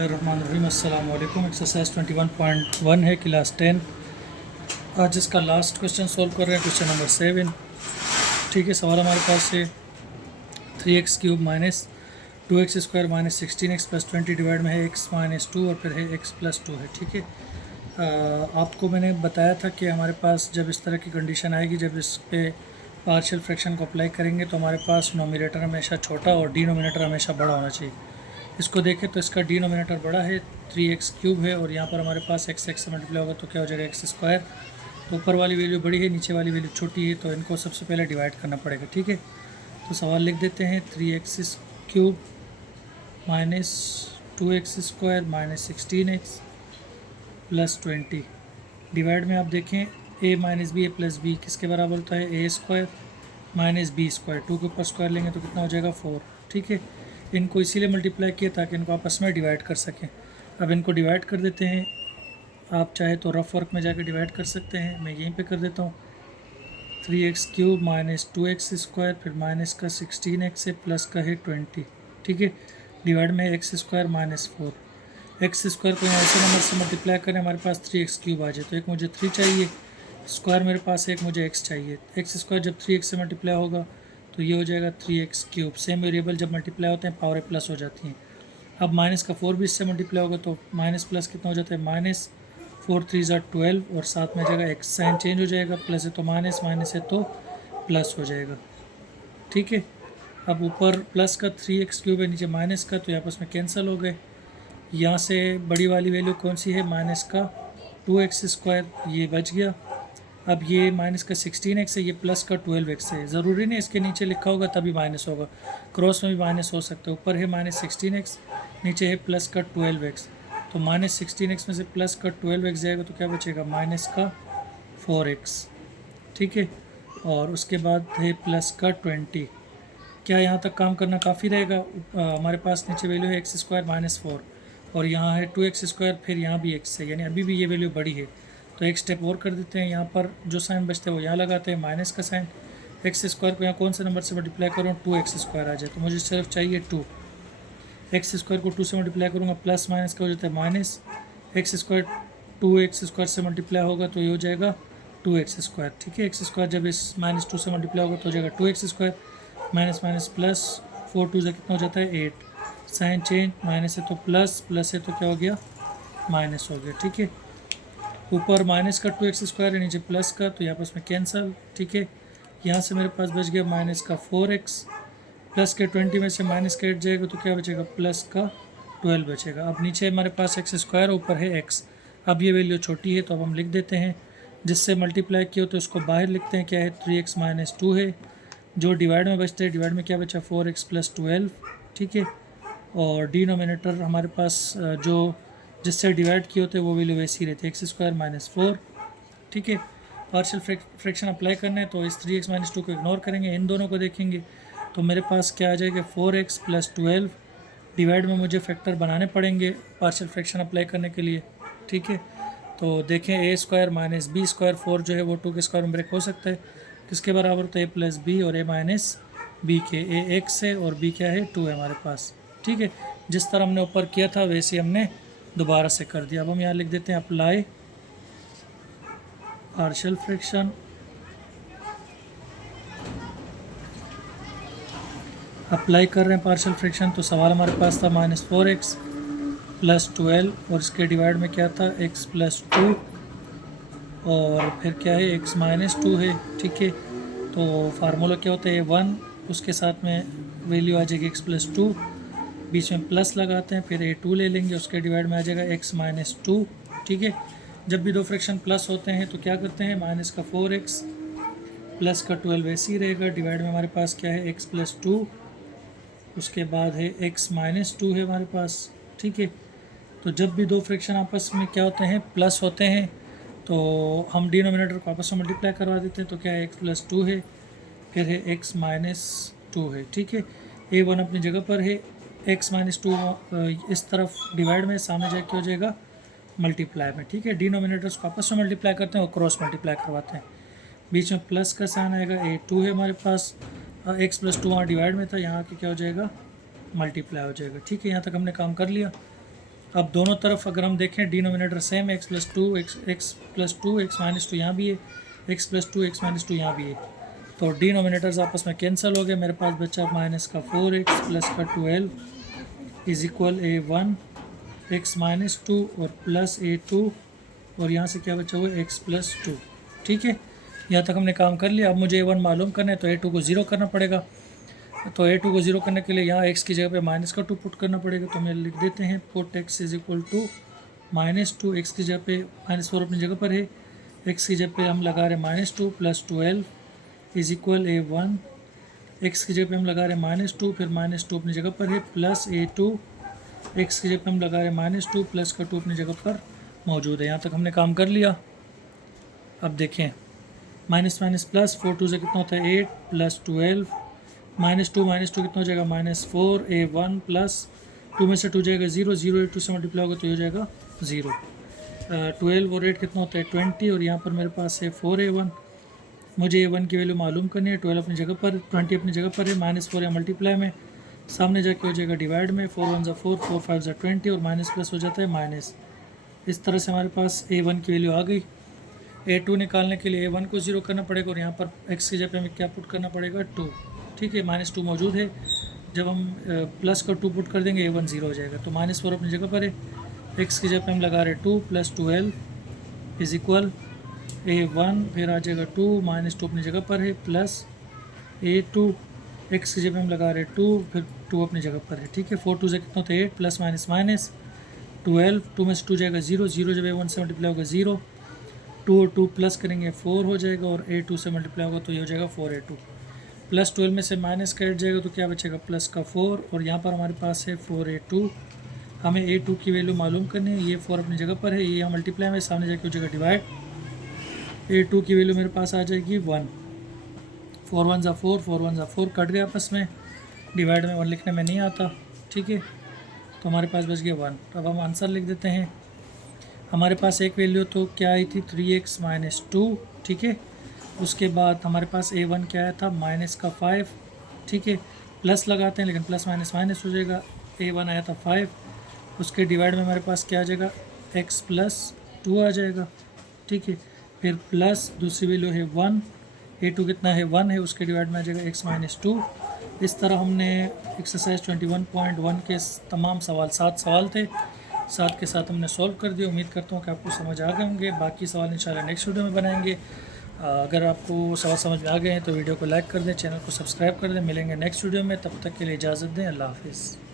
रहमानुर्रहीम अस्सलाम वालेकुम। एक्सरसाइज 21.1 है, क्लास 10। आज इसका लास्ट क्वेश्चन सॉल्व कर रहे हैं, क्वेश्चन नंबर 7। ठीक है, सवाल हमारे पास है 3x³ minus 2x² minus 16x plus 20 divide में है x माइनस 2 और फिर है x प्लस 2 है। ठीक है, आपको मैंने बताया था कि हमारे पास जब इस तरह की कंडीशन आएगी, जब इस पे पार्शियल फ्रैक्शन को अप्लाई करेंगे तो हमारे पास नोमिनेटर हमेशा छोटा और डिनोमिनेटर हमेशा बड़ा होना चाहिए। इसको देखें तो इसका डिनोमिनेटर बड़ा है, 3x³ है, और यहाँ पर हमारे पास x से मल्टीप्लाई होगा तो क्या हो जाएगा x²। तो ऊपर वाली वैल्यू बड़ी है, नीचे वाली वैल्यू छोटी है, तो इनको सबसे पहले डिवाइड करना पड़ेगा। ठीक है, तो सवाल लिख देते हैं 3x³ minus 2x² minus 16x plus 20 divide में आप देखें a minus b a plus b किसके बराबर होता है, a² माइनस b²। 2 के ऊपर स्क्वायर लेंगे तो कितना हो जाएगा 4। ठीक है, इनको इसीलिए मल्टीप्लाई किया ताकि इनको आपस में डिवाइड कर सकें। अब इनको डिवाइड कर देते हैं, आप चाहे तो रफ वर्क में जाकर डिवाइड कर सकते हैं, मैं यहीं पे कर देता हूँ। 3x³ माइनस 2x² फिर माइनस का 16x है प्लस का है 20। ठीक है, डिवाइड में x² माइनस 4। x² को यहाँ ऐसे नंबर से मल्टीप्लाई करें, हमारे पास 3x³ आ जाए तो एक मुझे 3 चाहिए, स्क्वायर मेरे पास एक मुझे x चाहिए। x² जब 3x से मल्टीप्लाई होगा तो ये हो जाएगा 3x³। सेम वेरिएबल जब मल्टीप्लाई होते हैं पावर प्लस हो जाती हैं। अब माइनस का 4 भी इससे मल्टीप्लाई होगा तो माइनस प्लस कितना हो जाता है, माइनस 4 3 12 और साथ में जगह x साइन चेंज हो जाएगा, प्लस है तो माइनस, माइनस है तो प्लस हो जाएगा। ठीक है, अब ऊपर प्लस का 3x³ है, नीचे माइनस का, तो आपस में कैंसिल हो गए। यहाँ से बड़ी वाली वैल्यू कौन सी है, माइनस का 2x², ये बच गया। अब ये माइनस का 16x है, ये प्लस का 12x है। ज़रूरी नहीं इसके नीचे लिखा होगा तभी माइनस होगा, क्रॉस में भी माइनस हो सकता है। ऊपर है माइनस 16x, नीचे है प्लस का 12x, तो माइनस 16x में से प्लस का 12x जाएगा तो क्या बचेगा, माइनस का 4x। ठीक है, और उसके बाद है प्लस का 20। क्या यहाँ तक काम करना काफ़ी रहेगा। हमारे पास नीचे वैल्यू है x² माइनस 4 और यहाँ है 2x², फिर यहाँ भी x है, यानी अभी भी ये वैल्यू बड़ी है। तो एक स्टेप और कर देते हैं, यहाँ पर जो साइन बचता है वो यहाँ लगाते हैं, माइनस का साइन। x² को यहाँ कौन से नंबर से मल्टीप्लाई करूँ, 2x² आ जाए, तो मुझे सिर्फ चाहिए 2। x² को 2 से मल्टीप्लाई करूँगा, प्लस माइनस का हो जाता है माइनस, x² 2x² से मल्टीप्लाई होगा तो ये हो जाएगा 2x²। ठीक है, x² जब इस माइनस 2 से मल्टीप्लाई होगा तो हो जाएगा 2x², माइनस माइनस प्लस, 4 2 से कितना हो जाता है 8, साइन चेंज, माइनस है तो प्लस, प्लस है तो क्या हो गया माइनस हो गया। ठीक है, ऊपर माइनस का 2x² है, नीचे प्लस का, तो यहाँ पर उसमें कैंसिल। ठीक है, यहाँ से मेरे पास बच गया माइनस का 4x, प्लस के 20 में से माइनस का 8 जाएगा तो क्या बचेगा, प्लस का 12 बचेगा। अब नीचे हमारे पास x², ऊपर है x। अब ये वैल्यू छोटी है तो अब हम लिख देते हैं, जिससे मल्टीप्लाई किया तो उसको बाहर लिखते हैं, क्या है 3x माइनस 2 है। जो डिवाइड में बचते हैं, डिवाइड में क्या बचा 4x प्लस 12। ठीक है, और डिनोमिनेटर हमारे पास जो जिससे डिवाइड किए होते हैं वो वैल्यू वैसी रहती है, x² माइनस 4। ठीक है, पार्शियल फ्रैक्शन अप्लाई करना है तो इस 3x माइनस 2 को इग्नोर करेंगे, इन दोनों को देखेंगे तो मेरे पास क्या आ जाएगा 4x प्लस 12। डिवाइड में मुझे फैक्टर बनाने पड़ेंगे पार्शियल फ्रैक्शन अप्लाई करने के लिए। ठीक है, तो देखें a² माइनस b², 4 जो है वो 2 के स्क्वायर में ब्रेक हो सकता है, किसके बराबर होता है a प्लस बी और a माइनस बी के। a x है और b क्या है 2 है हमारे पास। ठीक है, जिस तरह हमने ऊपर किया था वैसे हमने दोबारा से कर दिया। अब हम यहाँ लिख देते हैं अप्लाई पार्शियल फ्रैक्शन। अप्लाई कर रहे हैं पार्शियल फ्रैक्शन, तो सवाल हमारे पास था माइनस 4x प्लस 12 और इसके डिवाइड में क्या था x प्लस 2 और फिर क्या है x माइनस 2 है। ठीक है, तो फार्मूला क्या होता है 1, उसके साथ में वैल्यू आ जाएगी x प्लस 2, बीच में प्लस लगाते हैं, फिर a2 ले लेंगे, उसके डिवाइड में आ जाएगा x माइनस 2। ठीक है, जब भी दो फ्रैक्शन प्लस होते हैं तो क्या करते हैं, माइनस का 4x प्लस का 12 वैसे ही रहेगा, डिवाइड में हमारे पास क्या है x प्लस 2, उसके बाद है x माइनस 2 है हमारे पास। ठीक है, तो जब भी दो फ्रैक्शन आपस में क्या होते हैं प्लस होते हैं तो हम डिनोमिनेटर को आपस में मल्टीप्लाई करवा देते हैं, तो क्या है x प्लस 2 है, फिर है x माइनस 2 है। ठीक है, a1 अपनी जगह पर है, x माइनस 2 इस तरफ डिवाइड में, सामने जाके हो जाएगा मल्टीप्लाई में। ठीक है, डिनोमिनेटर्स को आपस में मल्टीप्लाई करते हैं और क्रॉस मल्टीप्लाई करवाते हैं, बीच में प्लस का साइन आएगा, a2 है हमारे पास, x प्लस 2 वहाँ डिवाइड में था, यहाँ के क्या हो जाएगा मल्टीप्लाई हो जाएगा। ठीक है, यहाँ तक हमने काम कर लिया। अब दोनों तरफ अगर हम देखें डिनोमिनेटर सेम है, x plus two x minus two यहाँ भी है, x plus two x minus two यहाँ भी है, तो डिनोमिनेटर्स आपस में कैंसिल हो गए। मेरे पास बचा माइनस का 4x प्लस का 12 is equal a1 x minus two और प्लस a2 और यहाँ से क्या बचा हुआ है x प्लस टू। ठीक है, यहाँ तक हमने काम कर लिया। अब मुझे a1 मालूम करना है तो a2 को ज़ीरो करना पड़ेगा। तो a2 को ज़ीरो करने के लिए यहाँ x की जगह पे माइनस का 2 पुट करना पड़ेगा। तो मैं लिख देते हैं put x is equal to -2, x की जगह पे -4 अपनी जगह पर है, x की जगह पे हम लगा रहे हैं -2 plus 12 is equal a1, x की जगह पे हम लगा रहे हैं -2 फिर -2 अपनी जगह पर है प्लस a2, x की जगह पे हम लगा रहे हैं -2 प्लस का 2 अपनी जगह पर मौजूद है। यहाँ तक हमने काम कर लिया। अब देखें माइनस माइनस प्लस 4 2 से कितना होता है 8 प्लस 12 -2 कितना हो जाएगा -4 a1 प्लस 2 में से 2 जाएगा 0 0 8 2 से मल्टीप्लाई होगा तो ये हो जाएगा 0। 12 और 8 कितना होता है 20 और यहाँ पर मेरे पास है 4 a1। मुझे a1 की वैल्यू मालूम करनी है। 12 अपनी जगह पर, 20 अपनी जगह पर है, -4 या मल्टीप्लाई में, सामने जाके हो जाएगा डिवाइड में, 4 1 4 4 5 20 और माइनस प्लस हो जाता है माइनस। इस तरह से हमारे पास a1 की वैल्यू आ गई। a2 निकालने के लिए a1 को ज़ीरो करना पड़ेगा और यहाँ पर x की जगह हमें क्या पुट करना पड़ेगा 2। ठीक है, -2 मौजूद है, जब हम प्लस का 2 पुट कर देंगे a1 ज़ीरो हो जाएगा। तो -4 अपनी जगह पर है, x की जगह पे हम लगा रहे 2 प्लस 12 इज इक्वल a1 फिर आ जाएगा 2 -2 अपनी जगह पर है प्लस a2, x की जगह पे हम लगा रहे 2 फिर 2 अपनी जगह पर है। ठीक है, 4 2 से कितना होता है 8 प्लस माइनस माइनस 12, 2 में से 2 जाएगा 0 0 जब a1 से मल्टीप्लाई होगा 0, 2 और 2 प्लस करेंगे 4 हो जाएगा और a2 से मल्टीप्लाई होगा तो ये हो जाएगा 4a2 प्लस 12 में से माइनस का 8 जाएगा तो क्या बचेगा प्लस का 4 और यहाँ पर हमारे पास है 4a2। हमें a2 की वैल्यू मालूम करनी है। ये 4 अपनी जगह पर है, ये यहाँ मल्टीप्लाई में, सामने जाके हो जाएगा डिवाइड। a2 की वैल्यू मेरे पास आ जाएगी 1, 4 1 ज़ा 4 4 1 ज़ा 4 कट गया आपस में, डिवाइड में 1 लिखने में नहीं आता। ठीक है, तो हमारे पास बच गया 1। अब हम आंसर लिख देते हैं। हमारे पास एक वैल्यू तो क्या आई थी 3x माइनस 2। ठीक है, उसके बाद हमारे पास a1 क्या आया था माइनस का 5। ठीक है, प्लस लगाते हैं लेकिन प्लस माइनस माइनस हो जाएगा, a1 आया था 5, उसके डिवाइड में हमारे पास क्या आ जाएगा x प्लस 2 आ जाएगा। ठीक है, फिर प्लस दूसरी वैल्यू है 1, a2 कितना है 1 है, उसके डिवाइड में आ जाएगा x माइनस 2। इस तरह हमने एक्सरसाइज 21.1 के तमाम सवाल, 7 सवाल थे, 7 के साथ हमने सॉल्व कर दिया। उम्मीद करता हूँ कि आपको समझ आ गए होंगे। बाकी सवाल इंशाल्लाह नेक्स्ट वीडियो में बनाएंगे। अगर आपको सवाल समझ में आ गए हैं तो वीडियो को लाइक कर दें, चैनल को सब्सक्राइब कर दें। मिलेंगे नेक्स्ट वीडियो में, तब तक के लिए इजाज़त दें। अल्लाह हाफिज़।